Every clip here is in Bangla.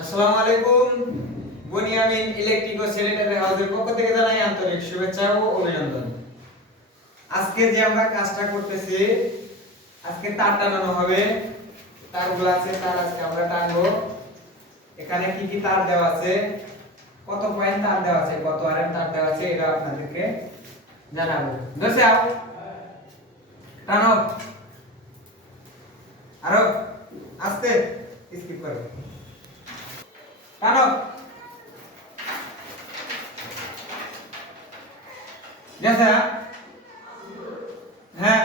আসসালামু আলাইকুম। বুনিয়ামিন ইলেকট্রিক ও স্যানিটারি হাউসের পক্ষ থেকে জানাই আন্তরিক শুভেচ্ছা ও অভিনন্দন। আজকে যে আমরা কাজটা করতেছি, আজকে তার টানানো হবে। তারগুলো আছে, তার আজকে আমরা টানবো। এখানে কি কি তার দেওয়া আছে, কত পয়েন্ট তার দেওয়া আছে, কত আরএম তার দেওয়া আছে, এটা আপনাদেরকে জানাবো। দোস্ত আও টানো, আরো আস্তে, স্কিপ করো, টানো। গেছে? হ্যাঁ,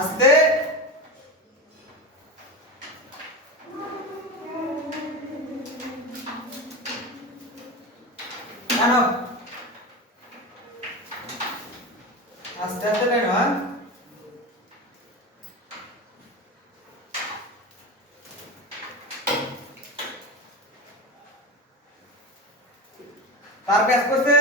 আস্তে, টানো, আস্তে আস্তে টানো। হ্যাঁ, তার ব্যাস করছে।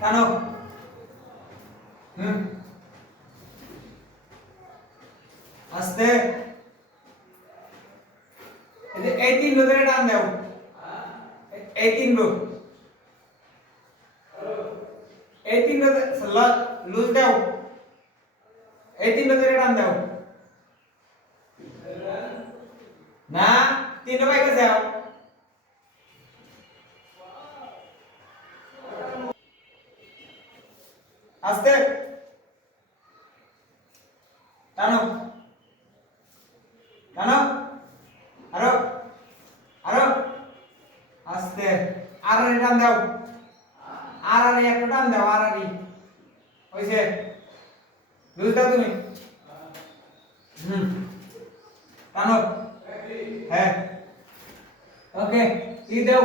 টানো। হুম, আস্তে। এই তিন লো ধরে টান দাও, এই তিন লো, এই তিন লো লুজ দাও, এই তিন লো ধরে টান দাও। না, তিন লো বাইকে যাও। আস্তে, টানো, টানো, আরো, আরো, আস্তে। আর টান দাও, আর একটা টান দাও, আর হইছে। লুজ দাও তুমি। হুম, টানো। হ্যাঁ, ওকে, ই দাও।